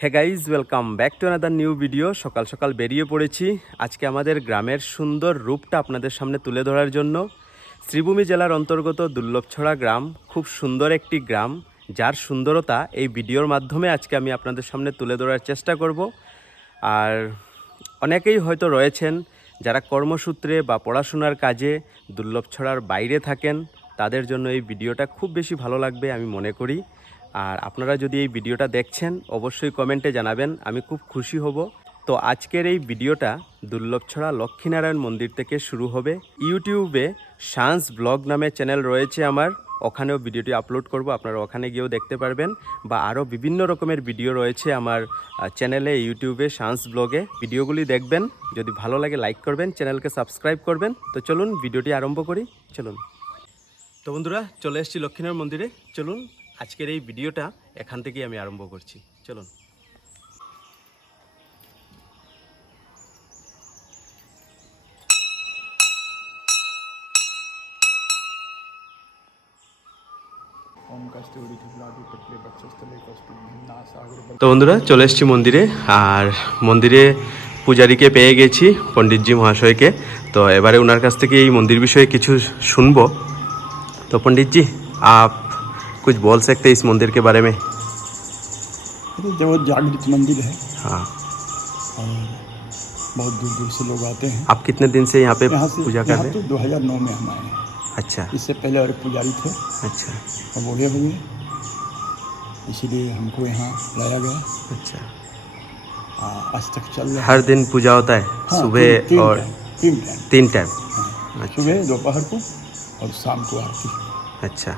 Hey guys welcome back to another new video. সকাল সকাল বেরিয়ে পড়েছি আজকে আমাদের গ্রামের সুন্দর রূপটা আপনাদের সামনে তুলে ধরার জন্য। শ্রীভূমি জেলার অন্তর্গত দুর্লভছড়া গ্রাম খুব সুন্দর একটি গ্রাম, যার সুন্দরতা এই ভিডিওর মাধ্যমে আজকে আমি আপনাদের সামনে তুলে ধরার চেষ্টা করব। আর অনেকেই হয়তো রয়েছেন যারা কর্মসূত্রে বা পড়াশোনার কাজে দুর্লভছড়ার বাইরে থাকেন, তাদের জন্য এই ভিডিওটা খুব বেশি ভালো লাগবে আমি মনে করি। আর আপনারা যদি এই ভিডিওটা দেখছেন অবশ্যই কমেন্টে জানাবেন, আমি খুব খুশি হব। তো আজকের এই ভিডিওটা দুর্লভছড়া লক্ষ্মীনারায়ণ মন্দির থেকে শুরু হবে। ইউটিউবে শান্স ব্লগ নামে চ্যানেল রয়েছে আমার, ওখানেও ভিডিওটি আপলোড করব, আপনারা ওখানে গিয়েও দেখতে পারবেন। বা আরও বিভিন্ন রকমের ভিডিও রয়েছে আমার চ্যানেলে ইউটিউবে শান্স ব্লগে, ভিডিওগুলি দেখবেন। যদি ভালো লাগে লাইক করবেন, চ্যানেলকে সাবস্ক্রাইব করবেন। তো চলুন ভিডিওটি আরম্ভ করি, চলুন। তো বন্ধুরা চলে এসেছি লক্ষ্মীনারায়ণ মন্দিরে, চলুন আজকের এই ভিডিওটা এখান থেকেই আমি আরম্ভ করছি, চলুন। তো বন্ধুরা চলে এসেছি মন্দিরে, আর মন্দিরে পূজারীকে পেয়ে গেছি, পণ্ডিতজি মহাশয়কে। তো এবারে ওনার কাছ থেকে এই মন্দির বিষয়ে কিছু শুনবো। तो पंडित जी आप कुछ बोल सकते हैं इस मंदिर के बारे में? जो जागृत मंदिर है, हाँ, और बहुत दूर दूर से लोग आते हैं। आप कितने दिन से यहाँ पे पूजा कर रहे तो हैं? 2009 में हम आए हैं। अच्छा इससे पहले और पुजारी थे, अच्छा और बूढ़े हुए, इसीलिए हमको यहाँ लाया गया। अच्छा। आज तक चल रहा है। हर दिन पूजा होता है? हाँ, सुबह और तीन टाइम? हाँ, सुबह दोपहर को और शाम को आरती। আচ্ছা,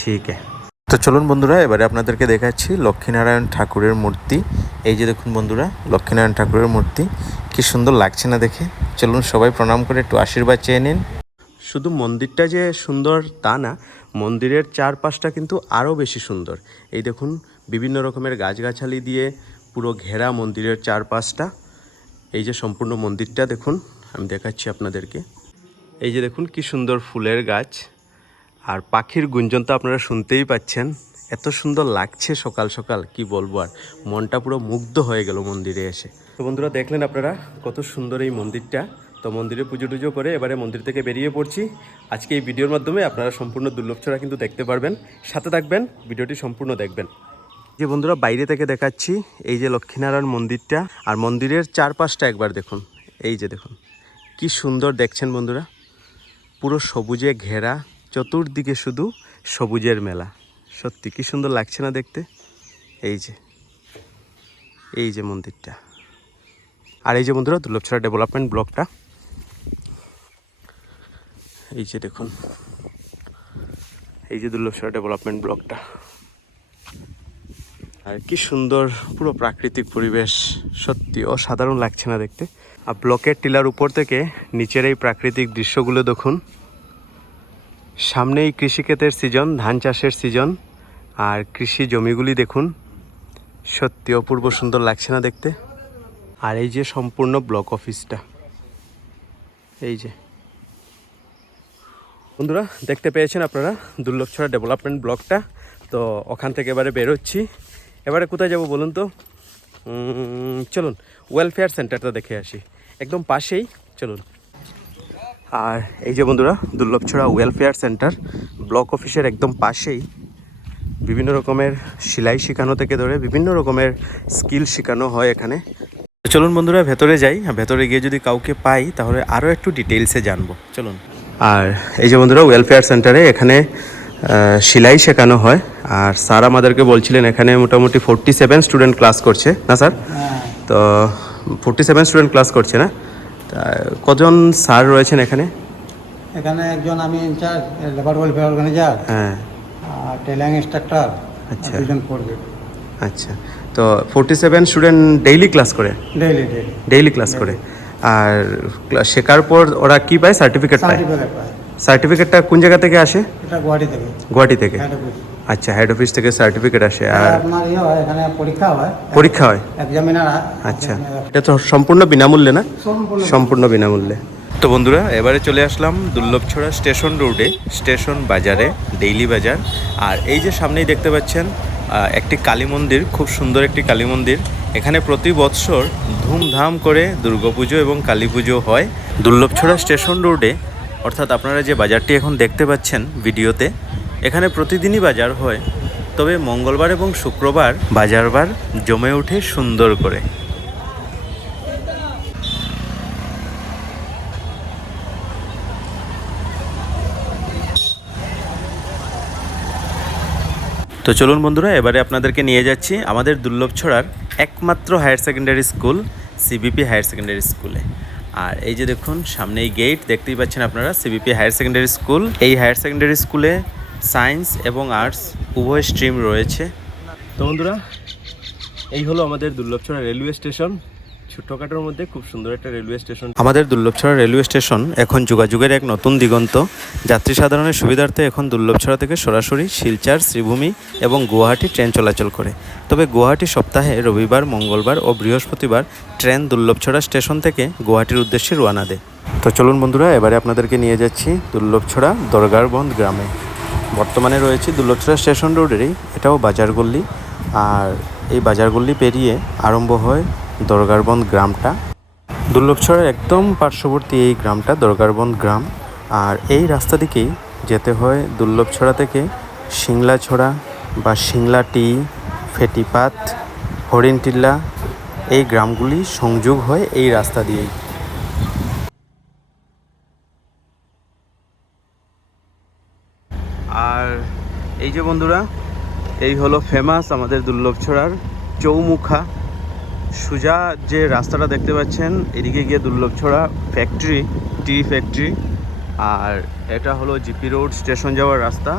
ঠিক আছে। তো চলুন বন্ধুরা এবারে আপনাদেরকে দেখাচ্ছি লক্ষ্মীনারায়ণ ঠাকুরের মূর্তি। এই যে দেখুন বন্ধুরা, লক্ষ্মীনারায়ণ ঠাকুরের মূর্তি কি সুন্দর লাগছে না দেখে। চলুন সবাই প্রণাম করে একটু আশীর্বাদ চেয়ে নিন। শুধু মন্দিরটা যে সুন্দর তা না, মন্দিরের চারপাশটা কিন্তু আরও বেশি সুন্দর। এই দেখুন বিভিন্ন রকমের গাছগাছালি দিয়ে পুরো ঘেরা মন্দিরের চারপাশটা। এই যে সম্পূর্ণ মন্দিরটা দেখুন, আমি দেখাচ্ছি আপনাদেরকে। এই যে দেখুন কি সুন্দর ফুলের গাছ, আর পাখির গুঞ্জন তো আপনারা শুনতেই পাচ্ছেন। এত সুন্দর লাগছে সকাল সকাল, কি বলবো আর, মনটা পুরো মুগ্ধ হয়ে গেল মন্দিরে এসে। তো বন্ধুরা দেখলেন আপনারা কত সুন্দর এই মন্দিরটা। তো মন্দিরে পুজো টুজো করে এবারে মন্দির থেকে বেরিয়ে পড়ছি। আজকে এই ভিডিওর মাধ্যমে আপনারা সম্পূর্ণ দুর্লভছড়া কিন্তু দেখতে পারবেন, সাথে থাকবেন, ভিডিওটি সম্পূর্ণ দেখবেন। যে বন্ধুরা বাইরে থেকে দেখাচ্ছি এই যে লক্ষ্মীনারায়ণ মন্দিরটা, আর মন্দিরের চারপাশটা একবার দেখুন। এই যে দেখুন কি সুন্দর দেখছেন বন্ধুরা, পুরো সবুজে ঘেরা, চতুর্দিকে শুধু সবুজের মেলা। সত্যি কি সুন্দর লাগছে না দেখতে। এই যে মন্দিরটা, আর এই যে বন্ধুরা দুর্লভছড়া ডেভেলপমেন্ট ব্লকটা। এই যে দেখুন, এই যে দুর্লভছড়া ডেভেলপমেন্ট ব্লকটা, আর কি সুন্দর পুরো প্রাকৃতিক পরিবেশ, সত্যি অসাধারণ লাগছে না দেখতে। আর ব্লকের টিলার উপর থেকে নিচের এই প্রাকৃতিক দৃশ্যগুলো দেখুন। সামনেই কৃষিক্ষেতের সিজন, ধান চাষের সিজন, আর কৃষি জমিগুলি দেখুন, সত্যি অপূর্ব সুন্দর লাগছে না দেখতে। আর এই যে সম্পূর্ণ ব্লক অফিসটা, এই যে বন্ধুরা দেখতে পেয়েছেন আপনারা দুর্লভছড়া ডেভেলপমেন্ট ব্লকটা। তো ওখান থেকে এবারে বেরোচ্ছি। এবারে কোথায় যাব বলুন তো? চলুন ওয়েলফেয়ার সেন্টারটা দেখে আসি, একদম পাশেই, চলুন। আর এই যে বন্ধুরা দুর্লভছড়া ওয়েলফেয়ার সেন্টার, ব্লক অফিসের একদম পাশেই। বিভিন্ন রকমের সেলাই শেখানো থেকে ধরে বিভিন্ন রকমের স্কিল শেখানো হয় এখানে। চলুন বন্ধুরা ভেতরে যাই, ভেতরে গিয়ে যদি কাউকে পাই তাহলে আরও একটু ডিটেলসে জানবো, চলুন। আর এই যে বন্ধুরা ওয়েলফেয়ার সেন্টারে এখানে সেলাই শেখানো হয়। আর স্যার আমাদেরকে বলছিলেন এখানে মোটামুটি 47 স্টুডেন্ট ক্লাস করছে না স্যার? তো 47 স্টুডেন্ট ক্লাস করছে না? কজন স্যার রয়েছেন এখানে? এখানে একজন আমি ইনচার্জ লেবার ওয়েলফেয়ার অর্গানাইজার, হ্যাঁ, আর টেলারিং ইনস্ট্রাক্টর, আচ্ছা দুজন পড়বে। আচ্ছা, তো 47 স্টুডেন্ট ডেইলি ক্লাস করে? ডেইলি ক্লাস করে। আর শেখার পর ওরা কি পায়? সার্টিফিকেট পায়? সার্টিফিকেটটা কোন জায়গা থেকে আসে? এটা গুয়াহাটি থেকে। গুয়াহাটি থেকে? Head office. আচ্ছা, হেড অফিস থেকে সার্টিফিকেট আসে। আর আপনার হয় এখানে পরীক্ষা হয়? পরীক্ষা হয়, এক্সামিনার। আচ্ছা, এটা তো সম্পূর্ণ বিনামূল্যে না? সম্পূর্ণ বিনামূল্যে। তো বন্ধুরা এবারে চলে আসলাম দুর্লভছড়া স্টেশন রোডে, স্টেশন বাজারে, ডেইলি বাজার। আর এই যে সামনেই দেখতে পাচ্ছেন একটি কালী মন্দির, খুব সুন্দর একটি কালী মন্দির। এখানে প্রতি বৎসর ধুমধাম করে দুর্গাপুজো এবং কালী পুজো হয়। দুর্লভছড়া স্টেশন রোডে, অর্থাৎ আপনারা যে বাজারটি এখন দেখতে পাচ্ছেন ভিডিওতে, এখানে প্রতিদিনই বাজার হয়, তবে মঙ্গলবার এবং শুক্রবার বাজারবার জমে ওঠে সুন্দর করে। তো চলুন বন্ধুরা, এবারে আপনাদেরকে নিয়ে যাচ্ছি আমাদের দুর্লভছড়ার একমাত্র higher secondary school, CBP higher secondary স্কুলে। আর এই যে দেখুন সামনে এই গেট দেখতেই পাচ্ছেন আপনারা, সিবিপি হায়ার সেকেন্ডারি স্কুল। এই হায়ার সেকেন্ডারি স্কুলে সায়েন্স এবং আর্টস উভয় স্ট্রিম রয়েছে। তো বন্ধুরা, এই হলো আমাদের দুর্লভছড়া রেলওয়ে স্টেশন। ছোট্টখাটোর মধ্যে খুব সুন্দর একটা রেলওয়ে স্টেশন। আমাদের দুর্লভছড়া রেলওয়ে স্টেশন এখন যোগাযোগের এক নতুন দিগন্ত। যাত্রী সাধারণের সুবিধার্থে এখন দুর্লভছড়া থেকে সরাসরি শিলচর, শ্রীভূমি এবং গুয়াহাটি ট্রেন চলাচল করে। তবে গুয়াহাটি সপ্তাহে রবিবার, মঙ্গলবার ও বৃহস্পতিবার ট্রেন দুর্লভছড়া স্টেশন থেকে গুয়াহাটির উদ্দেশ্যে রওনা দেয়। তো চলুন বন্ধুরা, এবারে আপনাদেরকে নিয়ে যাচ্ছি দুর্লভছড়া দরগারবন্ধ গ্রামে। বর্তমানে রয়েছে দুর্লভছড়া স্টেশন রোডেরই, এটাও বাজারগল্লি। আর এই বাজারগল্লি পেরিয়ে আরম্ভ হয় দরগারবন্ধ গ্রামটা। দুর্লভছড়ার একদম পার্শ্ববর্তী এই গ্রামটা দরগারবন্ধ গ্রাম। আর এই রাস্তা দিকেই যেতে হয় দুর্লভছড়া থেকে সিংলাছড়া বা সিংলাটি, ফেটিপাত, হরিণটিল্লা, এই গ্রামগুলি সংযোগ হয় এই রাস্তা দিয়েই। আর এই যে বন্ধুরা, এই হলো ফেমাস আমাদের দুর্লভছড়ার চৌমুখা। সোজা যে রাস্তাটা দেখতে পাচ্ছেন, এদিকে গিয়ে দুর্লভছড়া ফ্যাক্টরি, টি ফ্যাক্টরি। আর এটা হলো জিপি রোড স্টেশন যাওয়ার রাস্তা।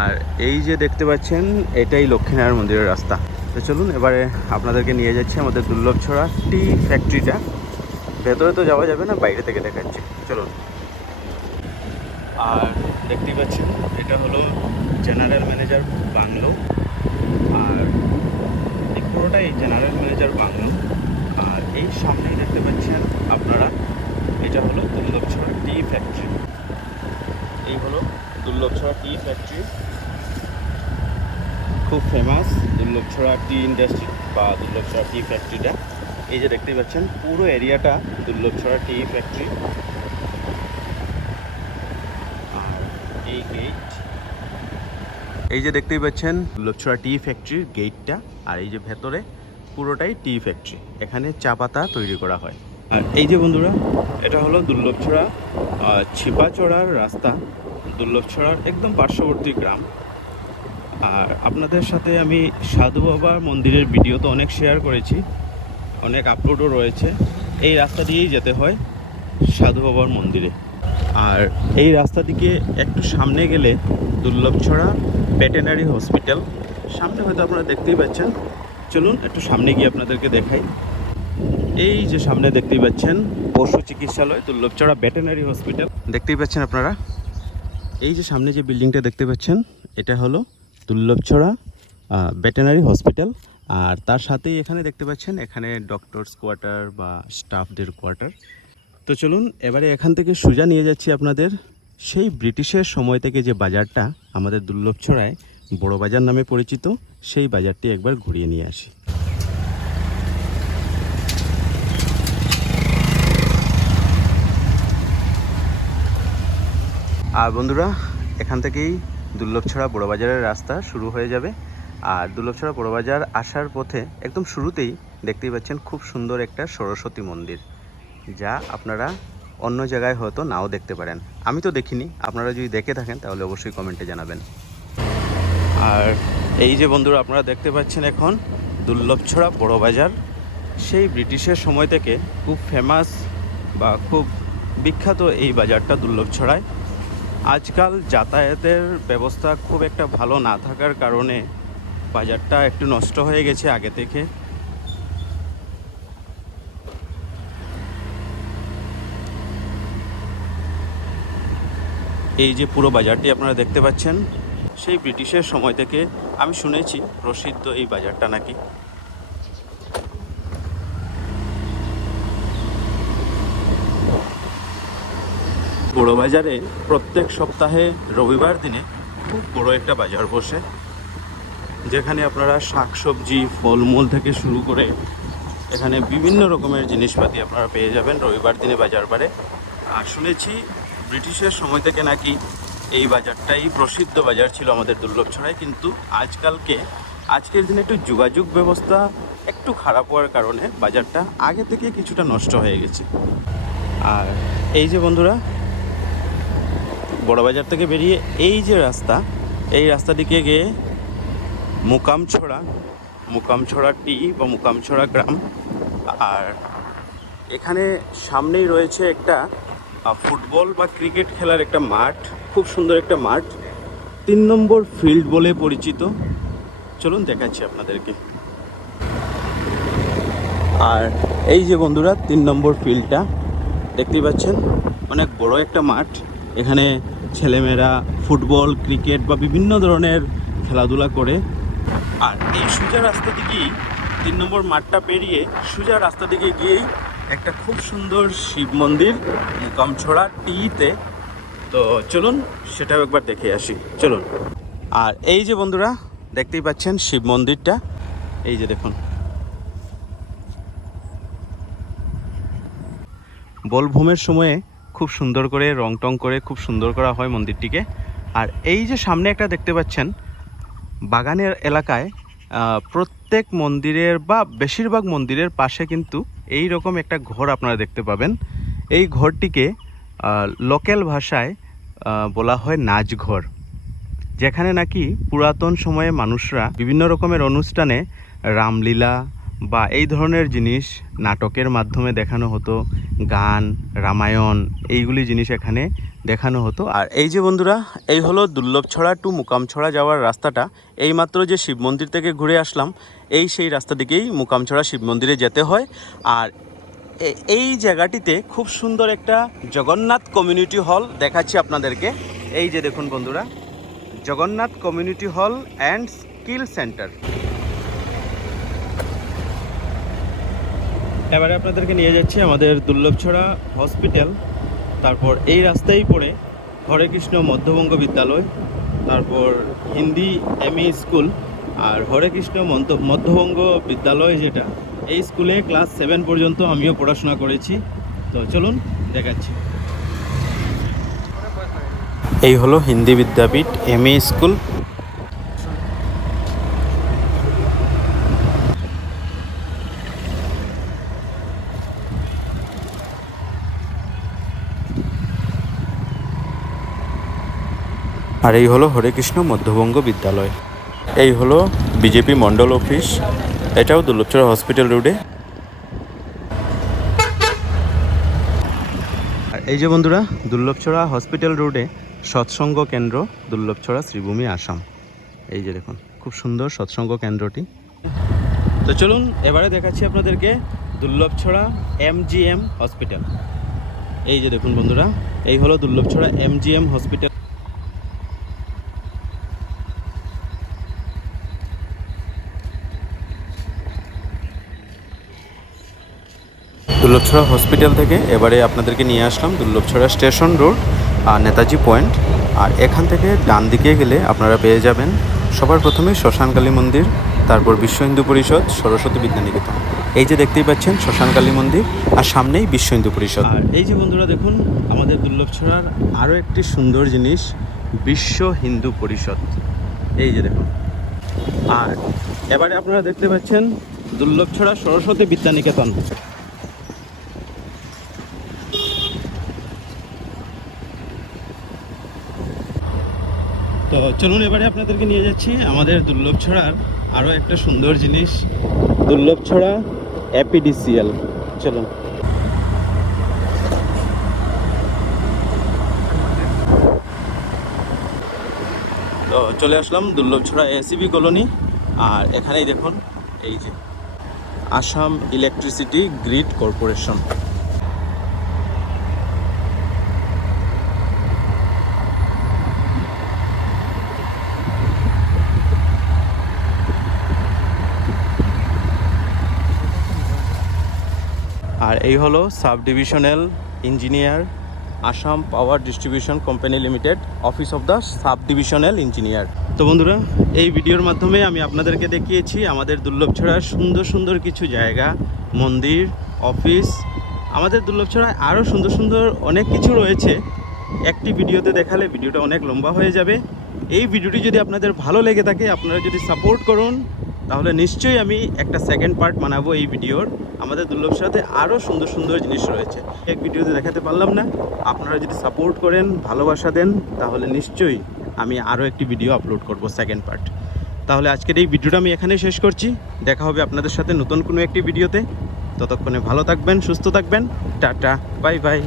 আর এই যে দেখতে পাচ্ছেন, এটাই লক্ষ্মীনারায়ণ মন্দিরের রাস্তা। তো চলুন এবারে আপনাদেরকে নিয়ে যাচ্ছি আমাদের দুর্লভছড়া টি ফ্যাক্টরিটা। ভেতরে তো যাওয়া যাবে না, বাইরে থেকে দেখাচ্ছি, চলুন। আর দেখতেই পাচ্ছেন, এটা হলো জেনারেল ম্যানেজার বাংলো। আর এই পুরোটাই জেনারেল ম্যানেজার বাংলো। আর এই সামনেই দেখতে পাচ্ছেন আপনারা, এটা হলো দুর্লভছড়া টি ফ্যাক্টরি। এই হলো দুর্লভছড়া টি ফ্যাক্টরি, খুব ফেমাস দুর্লভছড়া টি ইন্ডাস্ট্রি বা দুর্লভছড়া টি ফ্যাক্টরিটা। এই যে দেখতেই পাচ্ছেন পুরো এরিয়াটা দুর্লভছড়া টি ফ্যাক্টরি। আর এই গেট, এই যে দেখতেই পাচ্ছেন দুর্লভছড়া টি ফ্যাক্টরির গেটটা। আর এই যে ভেতরে পুরোটাই টি ফ্যাক্টরি, এখানে চা পাতা তৈরি করা হয়। আর এই যে বন্ধুরা, এটা হলো দুর্লভছড়া ছিপাচড়ার রাস্তা, দুর্লভছড়ার একদম পার্শ্ববর্তী গ্রাম। আর আপনাদের সাথে আমি সাধু বাবার মন্দিরের ভিডিও তো অনেক শেয়ার করেছি, অনেক আপলোডও রয়েছে। এই রাস্তা দিয়েই যেতে হয় সাধু বাবার মন্দিরে। আর এই রাস্তা দিকে একটু সামনে গেলে দুর্লভছড়া ভেটেরিনারি হসপিটাল, সামনে হয়তো আপনারা দেখতেই পাচ্ছেন। চলুন একটু সামনে গিয়ে আপনাদেরকে দেখাই। এই যে সামনে দেখতেই পাচ্ছেন পশু চিকিৎসালয় দুর্লভছড়া ভেটেরিনারি হসপিটাল, দেখতেই পাচ্ছেন আপনারা। এই যে সামনে যে বিল্ডিংটা দেখতে পাচ্ছেন, এটা হলো দুর্লভছড়া ভেটেরিনারি হসপিটাল। আর তার সাথেই এখানে দেখতে পাচ্ছেন, এখানে ডক্টরস কোয়ার্টার বা স্টাফদের কোয়ার্টার। তো চলুন এবারে এখান থেকে সোজা নিয়ে যাচ্ছি আপনাদের সেই ব্রিটিশের সময় থেকে যে বাজারটা আমাদের দুর্লভছড়ায় বড় বাজার নামে পরিচিত, সেই বাজারটি একবার ঘুরিয়ে নিয়ে আসি। আর বন্ধুরা, এখান থেকেই দুর্লভছড়া বড় বাজারের রাস্তা শুরু হয়ে যাবে। আর দুর্লভছড়া বড় বাজার আসার পথে একদম শুরুতেই দেখতেই পাচ্ছেন খুব সুন্দর একটা সরস্বতী মন্দির, যা আপনারা অন্য জায়গায় হয়তো নাও দেখতে পারেন। আমি তো দেখিনি, আপনারা যদি দেখে থাকেন তাহলে অবশ্যই কমেন্টে জানাবেন। আর এই যে বন্ধুরা আপনারা দেখতে পাচ্ছেন এখন দুর্লভছড়া বড় বাজার, সেই ব্রিটিশের সময় থেকে খুব ফেমাস বা খুব বিখ্যাত এই বাজারটা দুর্লভছড়ায়। আজকাল যাতায়াতের ব্যবস্থা খুব একটা ভালো না থাকার কারণে বাজারটা একটু নষ্ট হয়ে গেছে আগে থেকে। এই যে পুরো বাজারটি আপনারা দেখতে পাচ্ছেন, সেই ব্রিটিশের সময় থেকে আমি শুনেছি প্রসিদ্ধ এই বাজারটা নাকি। বড় বাজারে প্রত্যেক সপ্তাহে রবিবার দিনে খুব বড় একটা বাজার বসে, যেখানে আপনারা শাকসবজি ফলমূল থেকে শুরু করে এখানে বিভিন্ন রকমের জিনিসপাতি আপনারা পেয়ে যাবেন রবিবার দিনে বাজার বারে। আর শুনেছি ব্রিটিশের সময় থেকে নাকি এই বাজারটাই প্রসিদ্ধ বাজার ছিল আমাদের দুর্লভছড়ায়, কিন্তু আজকের দিনে একটু যোগাযোগ ব্যবস্থা একটু খারাপ হওয়ার কারণে বাজারটা আগে থেকে কিছুটা নষ্ট হয়ে গেছে। আর এই যে বন্ধুরা, বড় বাজার থেকে বেরিয়ে এই যে রাস্তা, এই রাস্তাটিকে গিয়ে মুকামছড়া টি বা মুকামছড়া গ্রাম। আর এখানে সামনেই রয়েছে একটা ফুটবল বা ক্রিকেট খেলার একটা মাঠ, খুব সুন্দর একটা মাঠ, 3 নম্বর ফিল্ড বলে পরিচিত। চলুন দেখাচ্ছি আপনাদেরকে। আর এই যে বন্ধুরা 3 নম্বর ফিল্ডটা দেখতেই পাচ্ছেন, অনেক বড় একটা মাঠ। এখানে ছেলেমেয়েরা ফুটবল ক্রিকেট বা বিভিন্ন ধরনের খেলাধুলা করে। আর এই সোজা রাস্তা দিকেই 3 নম্বর মাঠটা পেরিয়ে সোজা রাস্তা দিকে গিয়েই একটা খুব সুন্দর শিব মন্দির মুকামছড়া টিতে। তো চলুন সেটাও একবার দেখে আসি, চলুন। আর এই যে বন্ধুরা দেখতেই পাচ্ছেন শিব মন্দিরটা, এই যে দেখুন। বলভূমের সময়ে খুব সুন্দর করে রং টং করে খুব সুন্দর করা হয় মন্দিরটিকে। আর এই যে সামনে একটা দেখতে পাচ্ছেন বাগানের এলাকায়, প্রত্যেক মন্দিরের বা বেশিরভাগ মন্দিরের পাশে কিন্তু এই রকম একটা ঘর আপনারা দেখতে পাবেন। এই ঘরটিকে লোকাল ভাষায় বলা হয় নাচঘর, যেখানে নাকি পুরাতন সময়ে মানুষরা বিভিন্ন রকমের অনুষ্ঠানে রামলীলা বা এই ধরনের জিনিস নাটকের মাধ্যমে দেখানো হতো, গান রামায়ণ এইগুলি জিনিস এখানে দেখানো হতো। আর এই যে বন্ধুরা, এই হলো দুর্লভছড়া টু মুকামছড়া যাওয়ার রাস্তাটা। এইমাত্র যে শিব মন্দির থেকে ঘুরে আসলাম, এই সেই রাস্তা দিকেই মুকামছড়া শিব মন্দিরে যেতে হয়। আর এই জায়গাটিতে খুব সুন্দর একটা জগন্নাথ কমিউনিটি হল দেখাচ্ছি আপনাদেরকে। এই যে দেখুন বন্ধুরা, Jagannath community hall and skill centre. এবারে আপনাদেরকে নিয়ে যাচ্ছি আমাদের দুর্লভছড়া হসপিটাল, তারপর এই রাস্তায় পড়ে হরে কৃষ্ণ মধ্যবঙ্গ বিদ্যালয়, তারপর হিন্দি এমই স্কুল। আর হরে কৃষ্ণ মধ্যবঙ্গ বিদ্যালয় যেটা, এই স্কুলে ক্লাস 7 পর্যন্ত আমিও পড়াশোনা করেছি। তো চলুন দেখাচ্ছি। এই হলো হিন্দি বিদ্যাপীঠ এমই স্কুল। আর এই হলো হরে কৃষ্ণ মধ্যবঙ্গ বিদ্যালয়। এই হলো বিজেপি মন্ডল অফিস, এটাও দুর্লভছড়া হসপিটাল রোডে। আর এই যে বন্ধুরা, দুর্লভছড়া হসপিটাল রোডে সৎসঙ্গ কেন্দ্র দুর্লভছড়া শ্রীভূমি আসাম। এই যে দেখুন খুব সুন্দর সৎসঙ্গ কেন্দ্রটি। তো চলুন এবারে দেখাচ্ছি আপনাদেরকে দুর্লভছড়া MGM হসপিটাল। এই যে দেখুন বন্ধুরা, এই হলো Durlavchhara MGM hospital. Durlavchhara hospital থেকে এবারে আপনাদেরকে নিয়ে আসলাম দুর্লভছড়া স্টেশন রোড আর নেতাজি পয়েন্ট। আর এখান থেকে ডান দিকে গেলে আপনারা পেয়ে যাবেন সবার প্রথমে শ্মশানকালী মন্দির, তারপর বিশ্ব হিন্দু পরিষদ, সরস্বতী বিদ্যানিকেতন। এই যে দেখতেই পাচ্ছেন শ্মশানকালী মন্দির, আর সামনেই বিশ্ব হিন্দু পরিষদ। আর এই যে বন্ধুরা দেখুন আমাদের দুর্লভছড়ার আরও একটি সুন্দর জিনিস, বিশ্ব হিন্দু পরিষদ। এই যে দেখুন। আর এবারে আপনারা দেখতে পাচ্ছেন দুর্লভছড়া সরস্বতী বিদ্যানিকেতন। তো চলুন এবারে আপনাদেরকে নিয়ে যাচ্ছি আমাদের দুর্লভছড়ার আরও একটা সুন্দর জিনিস, দুর্লভছড়া APDCL। চলুন। তো চলে আসলাম দুর্লভছড়া ACB কলোনি। আর এখানেই দেখুন এই যে আসাম ইলেকট্রিসিটি গ্রিড কর্পোরেশন। আর এই হলো sub divisional engineer Assam power distribution company limited, office of the sub divisional engineer. তো বন্ধুরা, এই ভিডিওর মাধ্যমে আমি আপনাদেরকে দেখিয়েছি আমাদের দুর্লভছড়ার সুন্দর সুন্দর কিছু জায়গা, মন্দির, অফিস। আমাদের দুর্লভছড়ায় আরও সুন্দর সুন্দর অনেক কিছু রয়েছে। একটি ভিডিওতে দেখালে ভিডিওটা অনেক লম্বা হয়ে যাবে। এই ভিডিওটি যদি আপনাদের ভালো লেগে থাকে, আপনারা যদি সাপোর্ট করুন, তাহলে নিশ্চয়ই আমি একটা সেকেন্ড পার্ট বানাবো এই ভিডিওর। আমাদের দুর্লভছড়াতে আরও সুন্দর সুন্দর জিনিস রয়েছে, এক ভিডিওতে দেখাতে পারলাম না। আপনারা যদি সাপোর্ট করেন, ভালোবাসা দেন, তাহলে নিশ্চয়ই আমি আরও একটি ভিডিও আপলোড করব সেকেন্ড পার্ট। তাহলে আজকের এই ভিডিওটা আমি এখানেই শেষ করছি। দেখা হবে আপনাদের সাথে নতুন কোনো একটি ভিডিওতে। ততক্ষণে ভালো থাকবেন, সুস্থ থাকবেন। Tata, bye bye.